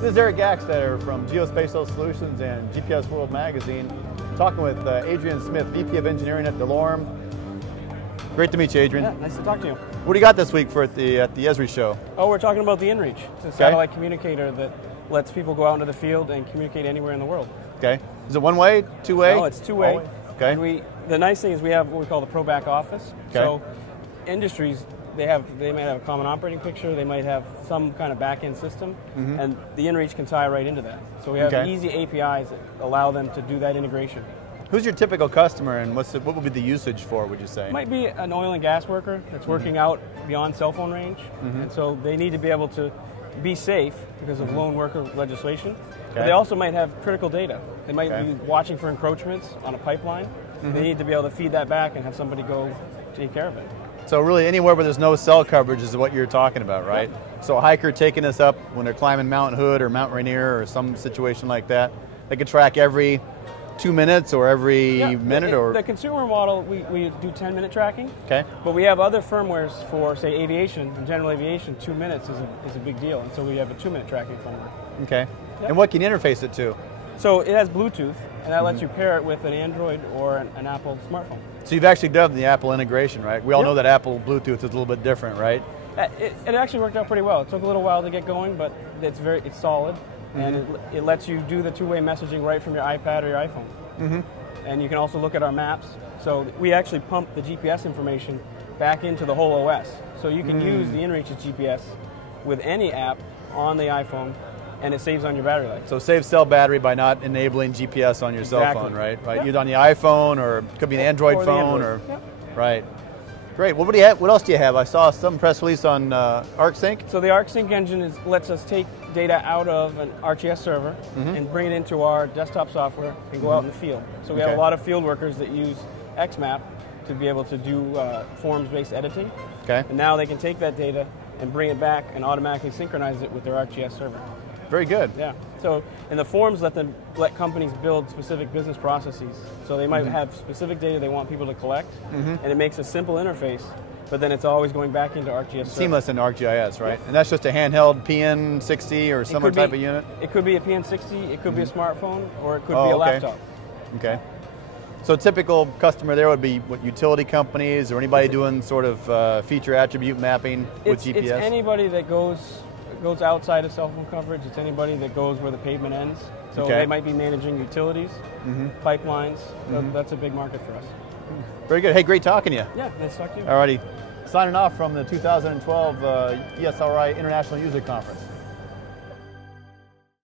This is Eric Gakstatter from Geospatial Solutions and GPS World Magazine, talking with Adrian Smith, VP of Engineering at DeLorme. Great to meet you, Adrian. Yeah, nice to talk to you. What do you got this week for at the Esri show? Oh, we're talking about the InReach. It's a satellite communicator that lets people go out into the field and communicate anywhere in the world. Okay. Is it one-way, two-way? No, it's two-way. Okay. And the nice thing is we have what we call the pro back office. Okay. So industries, they might have a common operating picture, they might have some kind of back-end system, and the InReach can tie right into that. So we have easy APIs that allow them to do that integration. Who's your typical customer, and what would be the usage for, would you say? It might be an oil and gas worker that's working out beyond cell phone range, and so they need to be able to be safe because of lone worker legislation. But they also might have critical data. They might be watching for encroachments on a pipeline. They need to be able to feed that back and have somebody go take care of it. So really anywhere where there's no cell coverage is what you're talking about, right? Yep. So a hiker taking this up when they're climbing Mount Hood or Mount Rainier or some situation like that, they could track every 2 minutes or every minute? Or the consumer model, we do 10-minute tracking. Okay. But we have other firmwares for, say, aviation, in general aviation, 2 minutes is a big deal. And so we have a 2-minute tracking firmware. Okay. Yep. And what can you interface it to? So it has Bluetooth, and that lets you pair it with an Android or an Apple smartphone. So you've actually done the Apple integration, right? We all know that Apple Bluetooth is a little bit different, right? It actually worked out pretty well. It took a little while to get going, but it's solid, and it lets you do the two-way messaging right from your iPad or your iPhone. And you can also look at our maps. So we actually pump the GPS information back into the whole OS. So you can use the InReach's GPS with any app on the iPhone, and it saves on your battery life. So save cell battery by not enabling GPS on your cell phone, right? Either on the iPhone, or it could be an Android phone, or right. Great. What do you have? What else do you have? I saw some press release on ArkSink. So the ArkSink engine lets us take data out of an ArkGS server and bring it into our desktop software and go out in the field. So we have a lot of field workers that use XMAP to be able to do forms-based editing. Okay. And now they can take that data and bring it back and automatically synchronize it with their ArkGS server. Very good. Yeah. So, and the forms let companies build specific business processes. So they might have specific data they want people to collect, and it makes a simple interface, but then it's always going back into ArkGS. Seamless in ArkGIS, right? Yeah. And that's just a handheld PN60 or some type of unit? It could be a PN60, it could be a smartphone, or it could be a laptop. Okay. So typical customer there would be what, utility companies or anybody doing sort of feature attribute mapping with GPS? It's anybody that goes outside of cell phone coverage. It's anybody that goes where the pavement ends. So they might be managing utilities, pipelines. So that's a big market for us. Very good. Hey, great talking to you. Yeah, nice to talk to you. Alrighty. Signing off from the 2012 ESRI International User Conference.